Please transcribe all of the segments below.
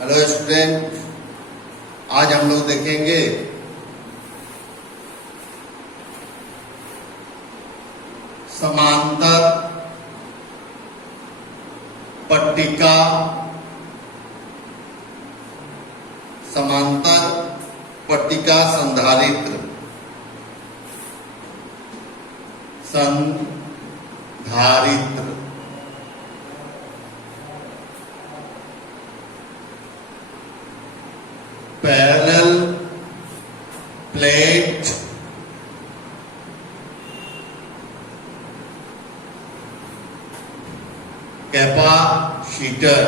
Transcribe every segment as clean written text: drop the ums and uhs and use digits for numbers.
Hello student, आज हम लोग देखेंगे समांतर पट्टिका संधारित्र पैरेलल प्लेट कैपेसिटर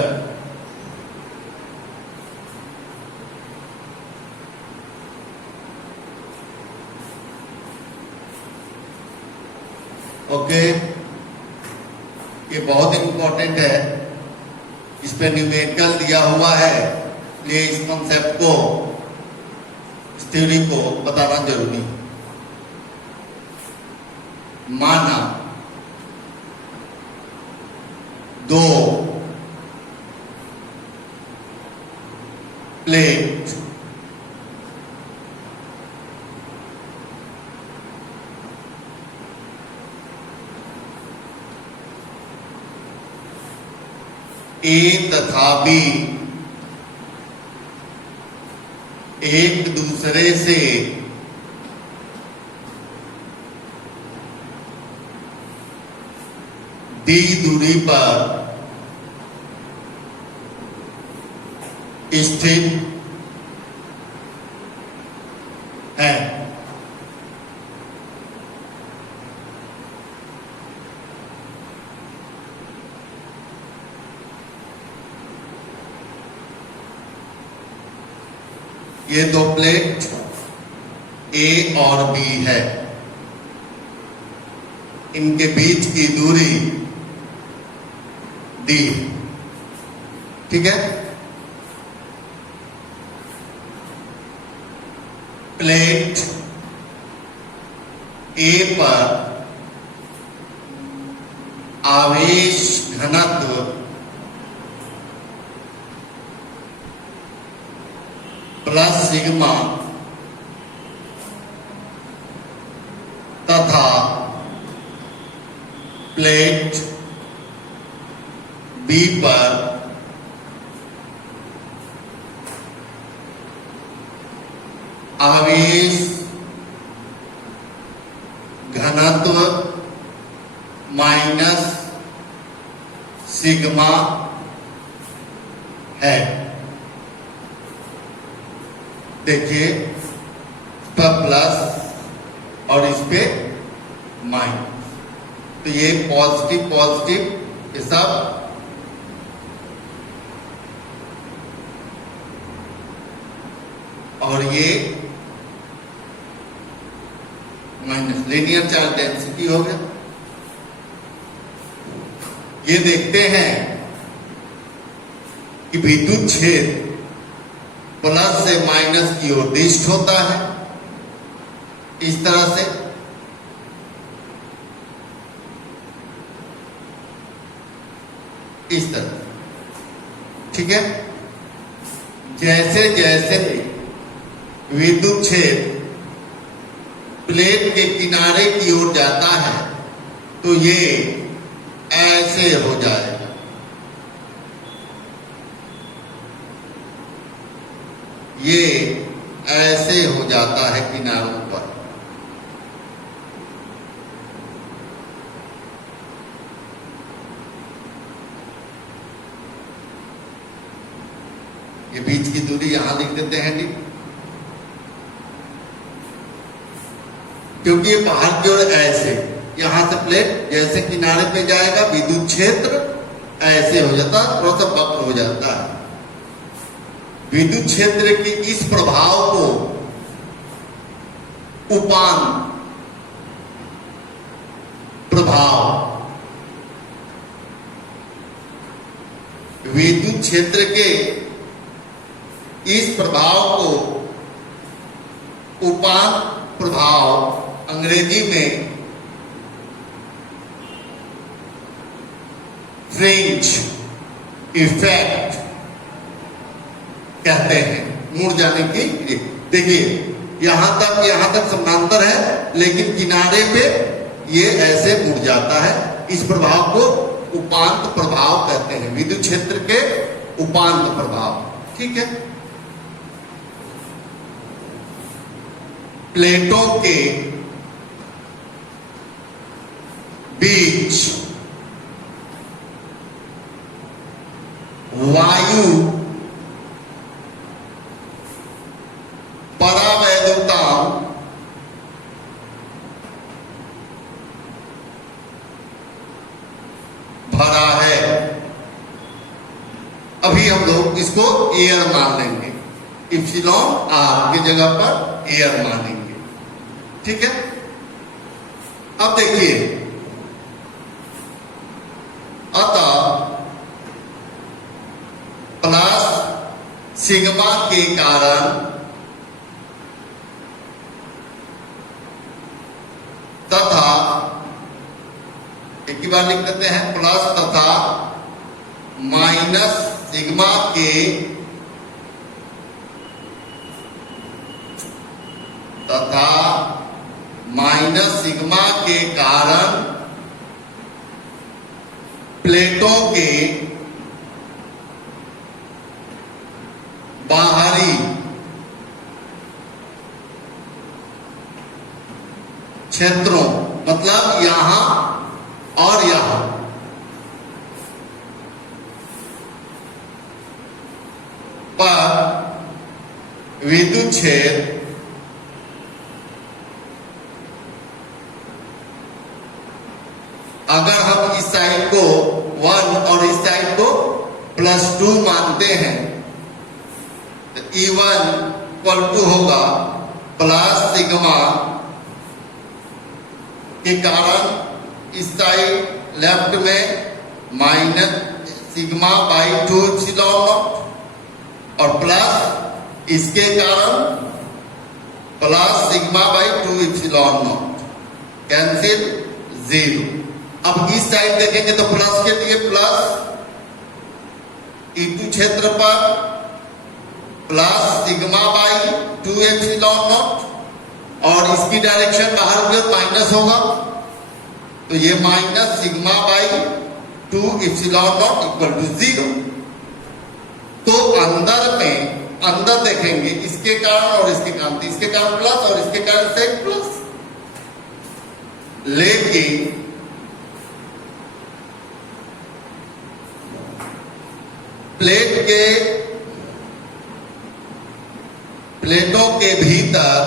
ओके। ये बहुत इंपॉर्टेंट है, इस पे न्यूमेरिकल दिया हुआ है, इसलिए इस कॉन्सेप्ट को, इस थ्योरी को बताना जरूरी है। माना दो प्लेट ए तथा बी एक दूसरे से डी दूरी पर स्थित है। ये दो प्लेट ए और बी है, इनके बीच की दूरी डी, ठीक है। प्लेट ए पर आवेश घनत्व प्लस सिग्मा तथा प्लेट बी पर आवेश घनत्व माइनस सिग्मा है। देखिए, इस पर प्लस और इस पे माइनस, तो ये पॉजिटिव पॉजिटिव ये सब और ये माइनस, लीनियर चार्ज डेंसिटी हो गया। ये देखते हैं कि विद्युत क्षेत्र प्लस से माइनस की ओर डिस्ट होता है, इस तरह से। इस तरह, ठीक है। जैसे जैसे विद्युत क्षेत्र प्लेट के किनारे की ओर जाता है तो ये ऐसे हो जाएगा, ये ऐसे हो जाता है किनारों पर। ये बीच की दूरी यहां लिख देते हैं डी, क्योंकि ये बाहर की ओर ऐसे, यहां से प्लेट जैसे किनारे पे जाएगा विद्युत क्षेत्र ऐसे हो जाता, थोड़ा सा वक्र हो जाता है। विद्युत क्षेत्र के इस प्रभाव को उपान प्रभाव, विद्युत क्षेत्र के इस प्रभाव को उपान प्रभाव अंग्रेजी में फ्रिंज इफेक्ट कहते हैं, मुड़ जाने की। देखिए यहां तक समानांतर है, लेकिन किनारे पे ये ऐसे मुड़ जाता है। इस प्रभाव को उपांत प्रभाव कहते हैं, विद्युत क्षेत्र के उपांत प्रभाव। ठीक है, प्लेटों के बीच वायु परावैद्युता भरा है। अभी हम लोग इसको एयर मान लेंगे, इप्सिलॉन आर की जगह पर एयर मानेंगे। ठीक है, अब देखिए, अतः प्लस सिग्मा के कारण तथा, एक ही बार लिख देते हैं, प्लस तथा माइनस सिग्मा के कारण प्लेटों के बाहरी क्षेत्रों, मतलब यहां और यहां पर विद्युत क्षेत्र अगर हम इस साइड को 1 और इस साइड को +2 मानते हैं तो E1 इक्वल टू होगा प्लस सिग्मा के कारण इस साइड लेफ्ट में minus sigma by 2 epsilon not और प्लस इसके कारण plus sigma by 2 epsilon not, cancel 0। अब इस साइड देखेंगे तो प्लस के लिए प्लस E2 क्षेत्र पर plus sigma by 2 epsilon not और इसकी डायरेक्शन बाहर की ओर माइनस होगा, तो ये minus sigma by 2 epsilon not equal to 0। तो अंदर देखेंगे इसके कारण और इसके कारण, तो इसके कारण प्लस और इसके कारण से प्लस, लेकिन प्लेटों के भीतर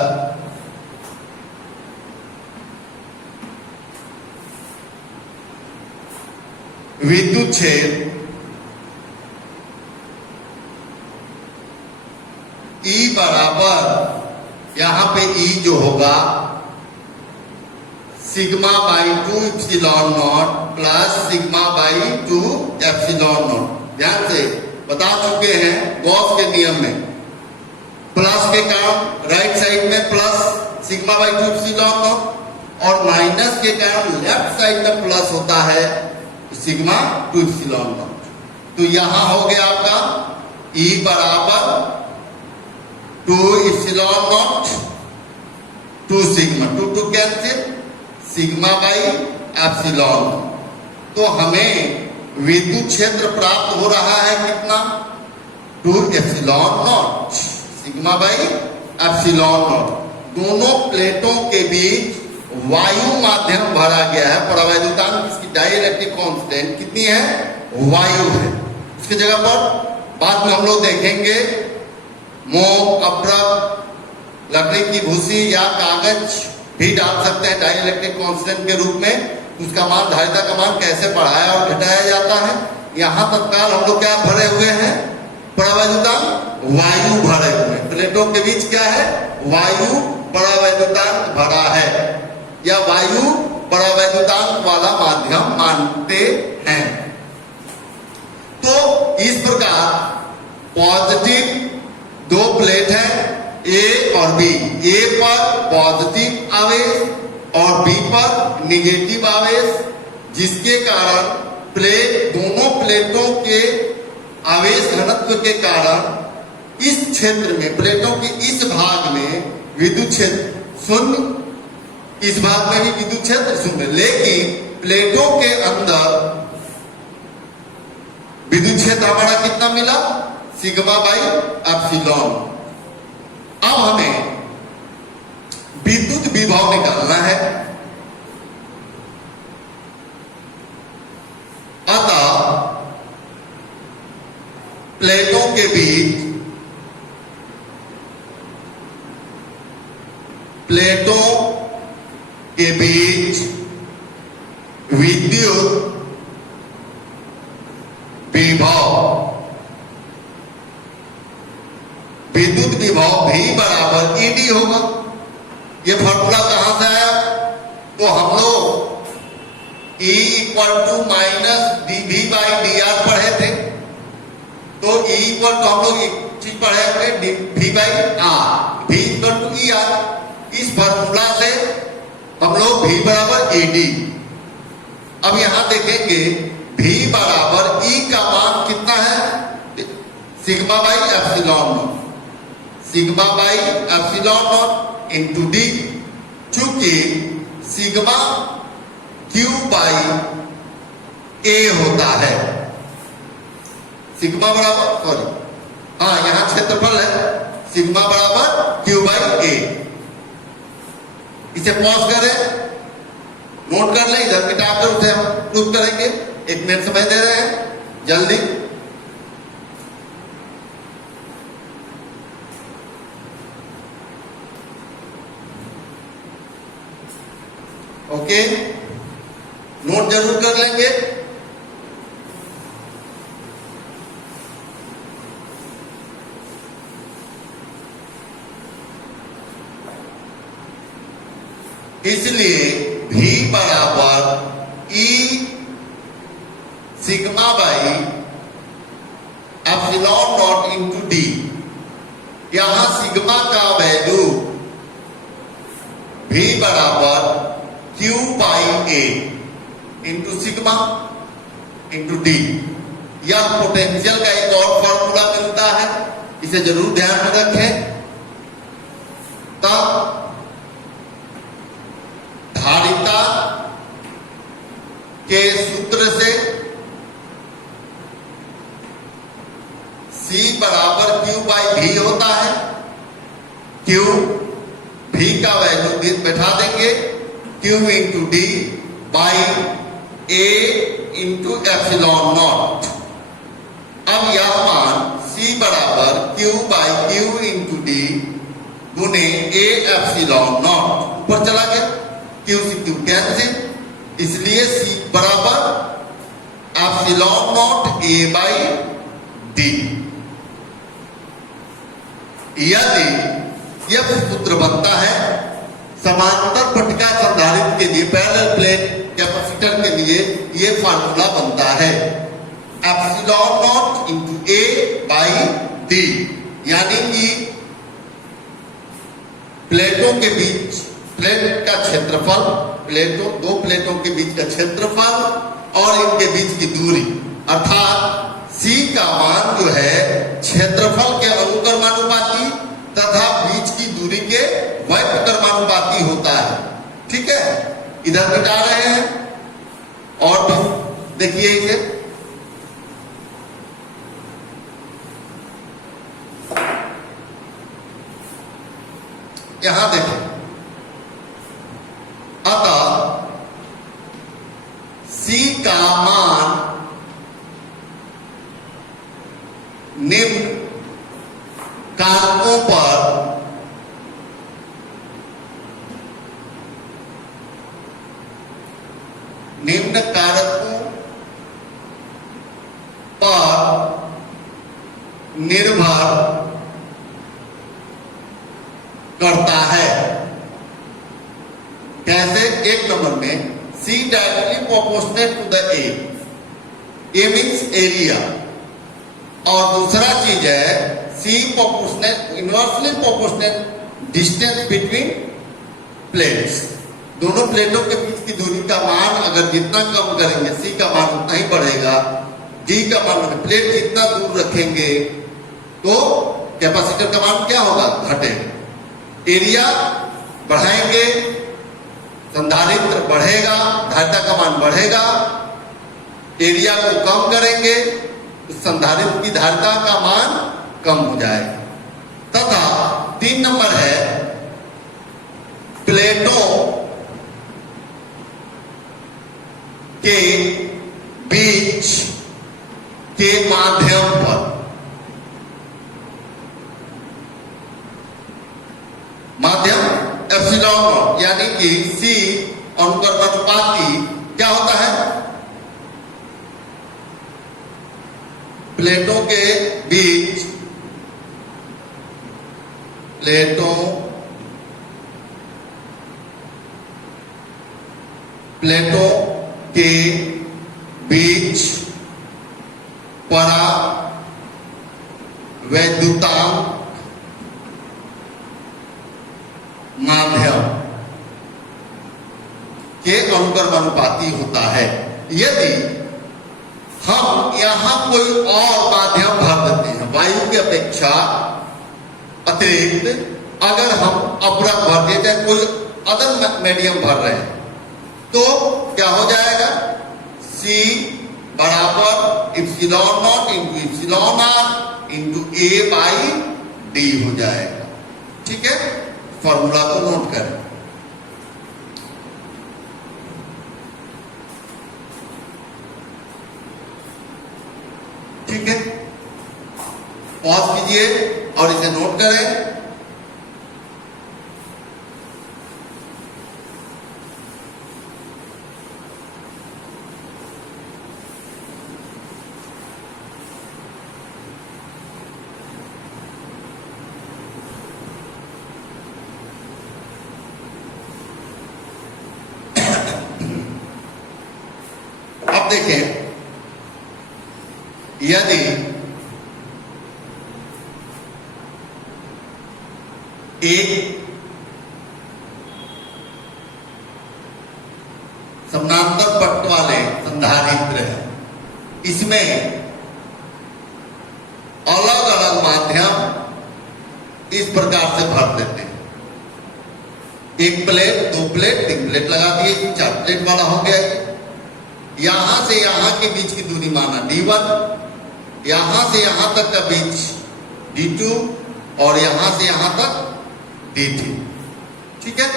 विद्युत क्षेत्र E बराबर, यहां पे E जो होगा sigma by 2 epsilon not plus sigma by 2 epsilon not. ध्यान से बता चुके हैं गॉस के नियम में, प्लस के कारण राइट साइड में plus sigma by 2 epsilon not और माइनस के कारण लेफ्ट साइड में प्लस होता है सिग्मा 2 एप्सिलॉन नॉट। तो यहां हो गया आपका E बराबर 2 epsilon not 2 sigma, 2 cancel, sigma by epsilon. तो हमें विद्युत क्षेत्र प्राप्त हो रहा है कितना, 2 epsilon not sigma by epsilon not. दोनों प्लेटों के बीच वायु माध्यम भरा गया है। परावैद्युतांक इसकी डाइलेक्ट्रिक कांस्टेंट कितनी है, वायु है। उसकी जगह पर बाद में हम लोग देखेंगे मोम, अब्रक, लकड़ी की भूसी या कागज भी डाल सकते हैं डाइलेक्ट्रिक कांस्टेंट के रूप में। उसका मान, धारिता का मान कैसे बढ़ाया और घटाया जाता है। यहां तत्काल हम लोग क्या भरे हुए हैं, परावैद्युतांक वायु भरे हुए। प्लेटों के बीच क्या है, वायु परावैद्युतांक भरा है या वायु परावैद्युतांक वाला माध्यम मानते हैं। तो इस प्रकार पॉजिटिव 2 प्लेट है ए और बी। ए पर पॉजिटिव आवेश और बी पर निगेटिव आवेश, जिसके कारण दोनों प्लेटों के आवेश घनत्व के कारण इस क्षेत्र में, प्लेटों के इस भाग में विद्युत क्षेत्र शून्य, इस भाग में भी विद्युत क्षेत्र शून्य, लेकिन प्लेटों के अंदर विद्युत क्षेत्र हमारा कितना मिला? Sigma by epsilon. अब हमें विद्युत विभव निकालना है। अतः प्लेटों के बीच विद्युत विभव भी बराबर ईडी होगा। ये फॉर्मूला कहां से आया? तो हम लोग E equal to minus dV by dr पढ़े थे। तो E इक्वल टू हम लोग एक चीज पढ़े थे, V by R, V equal to E R. इस फॉर्मूला से हम लोग V बराबर ईडी। अब यहां देखेंगे V बराबर E का मान कितना है? Sigma by epsilon not, sigma by epsilon not into D. चूंकि सिग्मा Q बाई A होता है, सिग्मा बराबर, सॉरी हाँ यहां क्षेत्रफल है, सिग्मा बराबर Q बाई A। इसे पॉज करें, नोट कर लें, इधर मिटाकर उसे हम प्रूव करेंगे। 1 मिनट समय दे रहे हैं, जल्दी। ओके, नोट जरूर कर लेंगे। इसलिए V बराबर E sigma by epsilon not into D. यहां सिग्मा का वैल्यू V बराबर Q by A into sigma into D. यह पोटेंशियल का एक और फॉर्मूला मिलता है, इसे जरूर ध्यान में रखें। तब धारिता के सूत्र से C बराबर Q बाई V होता है। Q V का वैल्यू बैठा देंगे, Q into D by A into epsilon not. अब यह मान C बराबर Q by Q into D गुने A एप्सिलॉन नॉट, ऊपर चला गया, Q से Q कैंसिल, इसलिए C बराबर epsilon not A by D. यदि यह सूत्र बनता है समांतर पट्टिका संधारित्र के लिए, पैरेलल प्लेट कैपेसिटर के लिए यह फार्मूला बनता है, epsilon not into A by D. यानी कि प्लेटों के बीच, प्लेट का क्षेत्रफल, दो प्लेटों के बीच का क्षेत्रफल और इनके बीच की दूरी, अर्थात C का मान जो है क्षेत्रफल के अनुक्रमानुपाती तथा बीच की दूरी के व्युत्क्रमानुपाती होता है। ठीक है, इधर मिटा रहे हैं और भी देखिए इसे। यहां देखें, अतः C का मान निम्न कारकों पर निर्भर करता है। कैसे? 1 नंबर में C directly proportional to the A means area, और दूसरा चीज है C proportional, inversely proportional distance between plates. दोनों प्लेटों के बीच की दूरी का मान अगर जितना कम करेंगे C का मान उतना ही बढ़ेगा, D का मान, प्लेट जितना दूर रखेंगे तो कैपेसिटर का मान क्या होगा, घटेगा। एरिया बढ़ाएंगे, संधारित्र बढ़ेगा, धारिता का मान बढ़ेगा। एरिया को कम करेंगे, संधारित्र की धारिता का मान कम हो जाएगा। तथा 3 नंबर है प्लेटों के बीच के माध्यम पर माध्यम एप्सिलॉन नॉट यानी कि सी अनुपाती क्या होता है, प्लेटों के बीच प्लेटों के बीच परावैद्युतांक माध्यम के अनुक्रमानुपाती होता है। यदि हम यहां कोई और माध्यम भर देते हैं, वायु की अपेक्षा अतिरिक्त अगर हम अपरक भर देते हैं, कोई अदर मीडियम भर रहे हैं, तो क्या हो जाएगा, C बराबर epsilon not into epsilon R into A by D हो जाएगा। ठीक है, फॉर्मूला को नोट करें। ठीक है, पॉज कीजिए और इसे नोट करें। अब देखें, यदि एक समानांतर पट वाले संधारित्र है, इसमें अलग अलग माध्यम इस प्रकार से भर देते हैं। 1 प्लेट, 2 प्लेट, 3 प्लेट लगा दिए, 4 प्लेट वाला हो गया। यहां से यहां के बीच की दूरी माना D1, यहां से यहां तक का बीच D2 और यहां से यहां तक D3। ठीक है,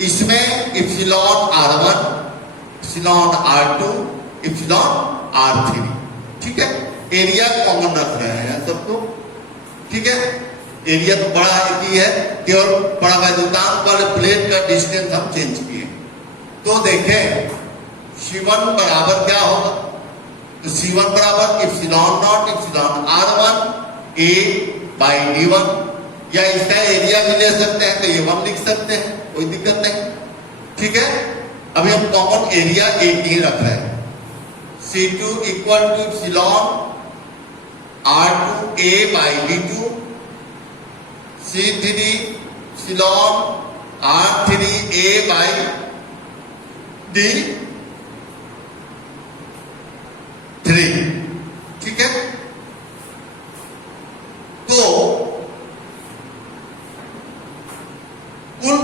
इसमें epsilon R1, epsilon R2, epsilon R3। ठीक है, एरिया कॉमन रख रहे हैं सबको। ठीक है, एरिया तो बड़ा ही है, केवल परावैद्युतांक वाले प्लेट का डिस्टेंस हम चेंज किए। तो देखें C1 बराबर क्या होगा, तो C1 बराबर epsilon not epsilon R1 A by D1, या इसका एरिया भी ले सकते हैं तो ये 1 लिख सकते हैं, कोई दिक्कत नहीं। ठीक है, अभी हम कॉमन एरिया एक ही रख रहे हैं। C2 equal to epsilon R2 A by D2, C3 epsilon R3 A by D3। ठीक है, तो कुल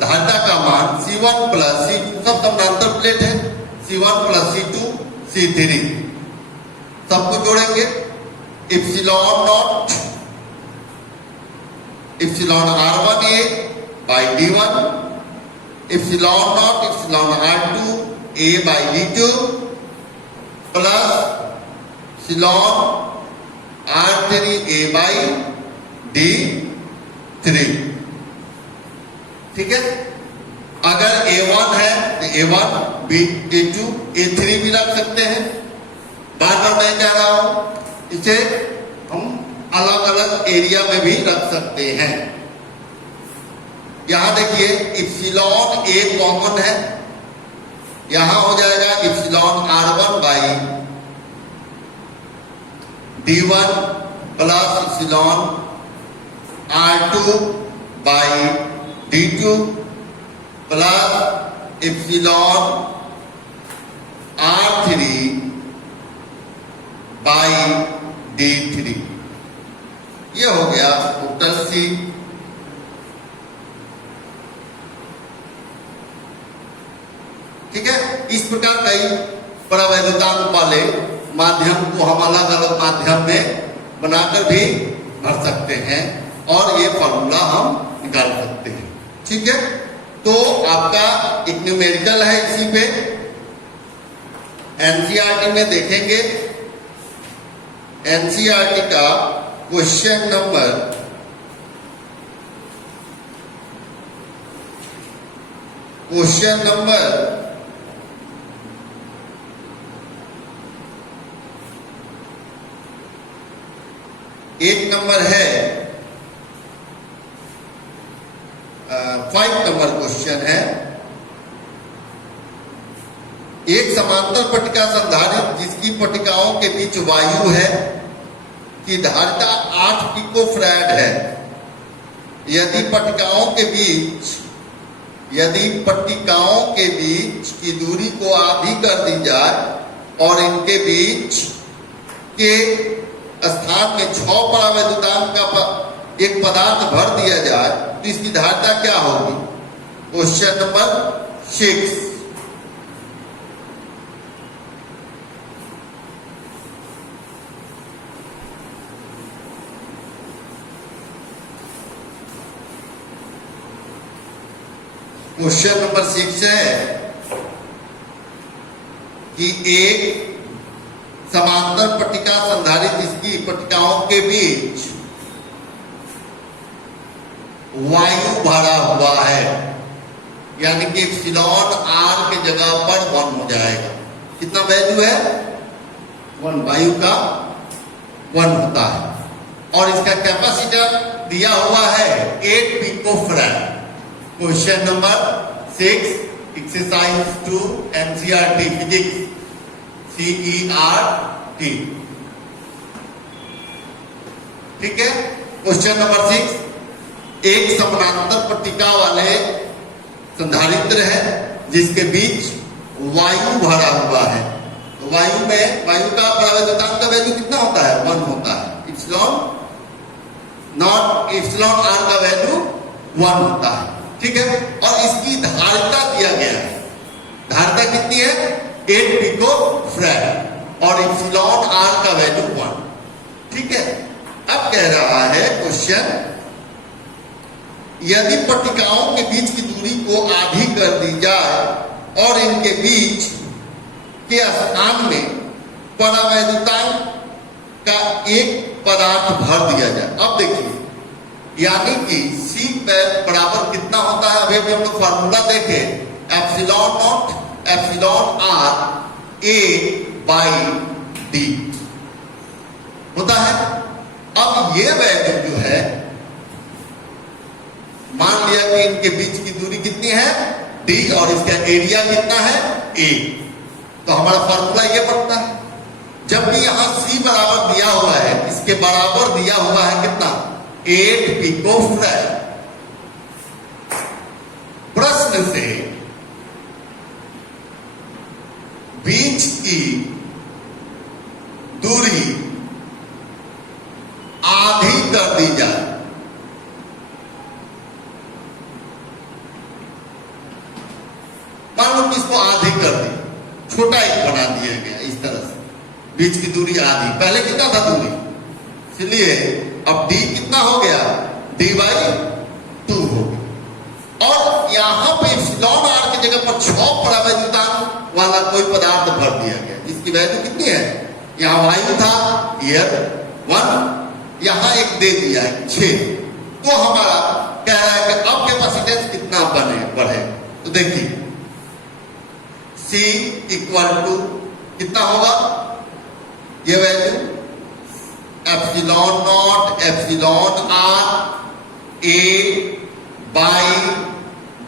धारिता का मान C1 प्लस C2, सब समानांतर प्लेट है, C1 प्लस C2 C3, सबको जोड़ेंगे। Epsilon not epsilon R1 A by D1, epsilon not epsilon R2 A by D2 plus epsilon R3 A by D3। ठीक है, अगर A1 है तो A1 A2 A3 भी रख सकते हैं। बार बार मैं कह रहा हूं, इसे हम अलग अलग एरिया में भी रख सकते हैं। यहां देखिए इप्सिलॉन A कॉमन है, यहां हो जाएगा epsilon R1 by D1 plus epsilon R2 by D2 plus epsilon R3 by D3। ये हो गया टोटल सी। ठीक है, इस प्रकार कई परावैद्युतांक वाले माध्यम को हम अलग अलग माध्यम में बनाकर भी भर सकते हैं और ये फॉर्मूला हम निकाल सकते हैं। ठीक है, तो आपका एक न्यूमेरिकल है, इसी पे एनसीईआरटी में देखेंगे। एनसीईआरटी का क्वेश्चन नंबर 1 है 5 नंबर क्वेश्चन है। एक समांतर पट्टिका संधारित्र जिसकी पट्टिकाओं के बीच वायु है की धारिता 8 पिकोफैराड है। यदि पट्टिकाओं के बीच की दूरी को आधी कर दी जाए और इनके बीच के स्थान में 6 परावैद्युतांक का एक पदार्थ भर दिया जाए तो इसकी धारिता क्या होगी? Question number 6। क्वेश्चन नंबर 6 है कि एक समांतर पट्टिका संधारित्र इसकी पट्टिकाओं के बीच वायु भरा हुआ है, यानी कि एप्सिलॉन आर के जगह पर 1 हो जाएगा। कितना वैल्यू है? 1। वायु का 1 होता है और इसका कैपेसिटर दिया हुआ है 8 picofarad. Question number 6 exercise 2 NCERT physics CERT। ठीक है, क्वेश्चन नंबर 6, एक समानांतर पट्टिका वाले संधारित्र है जिसके बीच वायु भरा हुआ है। तो वायु का परावैद्युतांक का वैल्यू कितना होता है? 1 होता है। एप्सिलॉन आर का वैल्यू 1 होता है। ठीक है, और इसकी धारिता दिया गया है। धारिता कितनी है? 8 पिकोफैराड और एप्सिलॉन आर का वैल्यू 1। ठीक है, अब कह रहा है क्वेश्चन, यदि पट्टिकाओं के बीच की दूरी को आधी कर दी जाए और इनके बीच के स्थान में परावैद्युतांक का एक पदार्थ भर दिया जाए। अब देखिए, यानी कि C बराबर कितना होता है? अभी हम लोग फॉर्मूला देखे, epsilon not epsilon R A by D होता है। अब ये वैल्यू जो है, मान लिया कि इनके बीच की दूरी कितनी है? D और इसका एरिया कितना है? A। तो हमारा फॉर्मूला ये बनता है, जबकि यहां C बराबर दिया हुआ है, इसके बराबर दिया हुआ है कितना? 8 पिकोफैराड। प्रश्न से बीच की दूरी आधी कर दी जाए। मान लो कि इसको आधी कर दी, छोटा एक बना दिया गया इस तरह से, बीच की दूरी आधी। पहले कितना था दूरी? इसलिए अब D कितना हो गया? D/2 हो गया। और यहां पे एप्सिलॉन आर की जगह पर 6 परावैद्युतांक वाला कोई पदार्थ भर दिया गया, जिसकी वैल्यू कितनी है? यहां वायु था, एयर 1, यहां एक दे दिया है 6। तो हमारा कह रहा है कि अब कैपेसिटेंस कितना बढ़े। तो देखिए, C इक्वल टू कितना होगा? ये value epsilon not epsilon R A by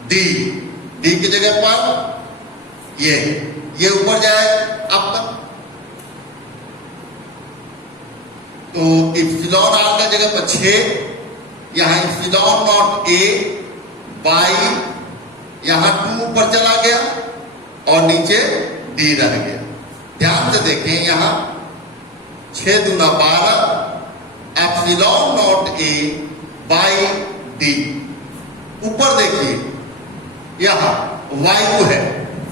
D। D की जगह पर ये ऊपर जाए अब तक, तो एप्सिलॉन आर का जगह पर 6, यहां एप्सिलॉन नॉट A बाई यहां 2 ऊपर चला गया और नीचे D रह गया। ध्यान से देखें, यहां 6 दूना 12, epsilon not A by D. ऊपर देखिए यहां वायु है,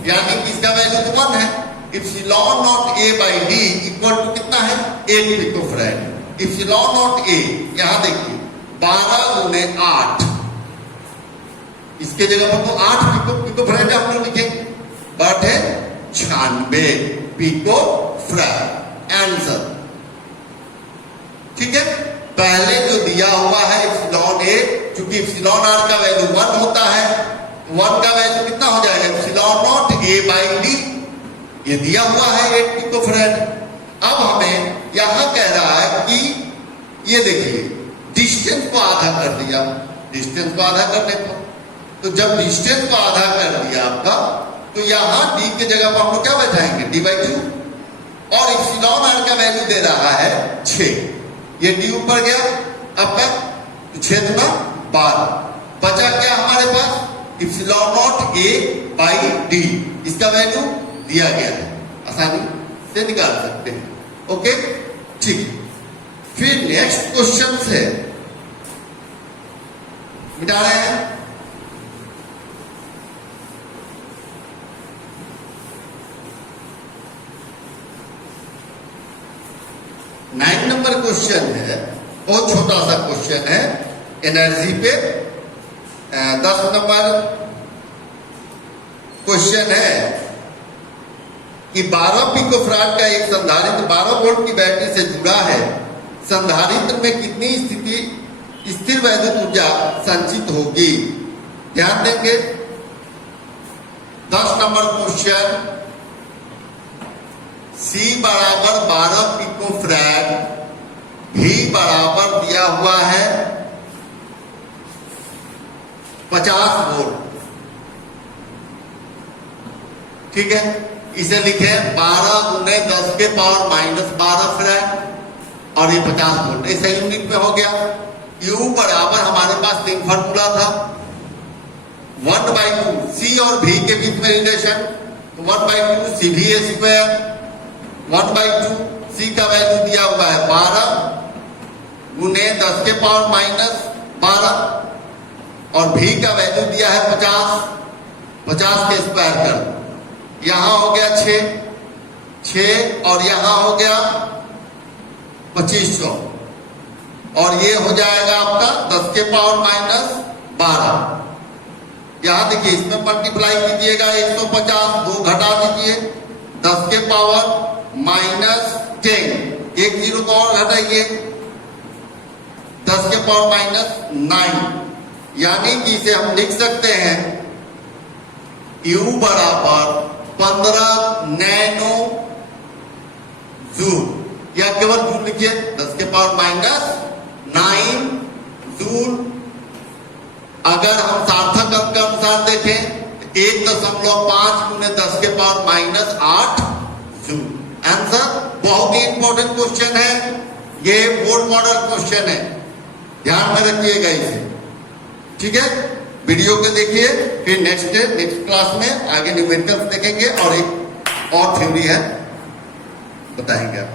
यानी कि इसका वैल्यू तो 1 है। Epsilon not A by D equal to कितना है 8 पिकोफैराड। एप्सिलॉन नॉट ए यहां देखिए 12 गुने 8, इसके जगह पर तो 8 पिकोफैराड हम लोग लिखेंगे, बट है 96 पिकोफैराड आंसर। ठीक है, पहले जो दिया हुआ है एप्सिलॉन ए, चूंकि एप्सिलॉन आर का वैल्यू 1 होता है, 1 का वैल्यू कितना हो जाएगा epsilon not A by D, ये दिया हुआ है 8 पिकोफैराड। अब हमें यहां कह रहा है कि ये देखिए डिस्टेंस को आधा कर दिया, डिस्टेंस को आधा करने पर, तो जब डिस्टेंस को आधा कर दिया आपका, तो यहां डी के जगह पर हम लोग क्या बैठाएंगे d/2, और एप्सिलॉन आर का वैल्यू दे रहा है 6, ये डी ऊपर गया, अब तक 6 गुना 12, बचा क्या हमारे पास epsilon not A by D, इसका वैल्यू दिया गया है, आसानी से निकाल सकते हैं। ओके, ठीक। फिर नेक्स्ट क्वेश्चन है, मिटा रहे हैं। नाइन नंबर क्वेश्चन है, बहुत छोटा सा क्वेश्चन है एनर्जी पे। 10 नंबर क्वेश्चन है कि 12 पिकोफैराड का एक संधारित्र 12 वोल्ट की बैटरी से जुड़ा है, संधारित्र में कितनी स्थिर वैद्युत ऊर्जा संचित होगी। ध्यान देंगे 10 नंबर क्वेश्चन, C बराबर 12 पिकोफैराड, V बराबर दिया हुआ है 50 वोल्ट। ठीक है, इसे लिखे 12 गुने 10 के पावर माइनस 12 फैराड और ये 50 वोल्ट, ऐसा यूनिट में हो गया। U बराबर हमारे पास 3 फार्मूला था, 1/2 C और V के बीच में रिलेशन, 1/2 CV² 1/2 C का वैल्यू दिया हुआ है 12 गुने 10 के पावर माइनस 12 और V का वैल्यू दिया है 50 के स्क्वायर कर, यहां हो गया 6 और यहां हो गया 2500 और ये हो जाएगा आपका 10 के पावर माइनस 12। यहां देखिए इसमें मल्टीप्लाई कीजिएगा 150, 2 घटा दीजिए 10 के पावर माइनस 10, एक 0 को और घटाइए 10 के पावर माइनस 9, यानी कि इसे हम लिख सकते हैं U बराबर 15 नैनो जूल, या केवल जूल लिखिए 10 के पावर माइनस 9 जूल। अगर हम सार्थक अंक के अनुसार देखें 1.5 गुने 10 के पावर माइनस 8 जूल आंसर। बहुत ही इंपॉर्टेंट क्वेश्चन है, ये बोर्ड मॉडल क्वेश्चन है, ध्यान में रखिएगा इसे। ठीक है, वीडियो को देखिए, फिर नेक्स्ट क्लास में आगे न्यूमेरिकल्स देखेंगे और एक और थ्योरी है बताएंगे आप।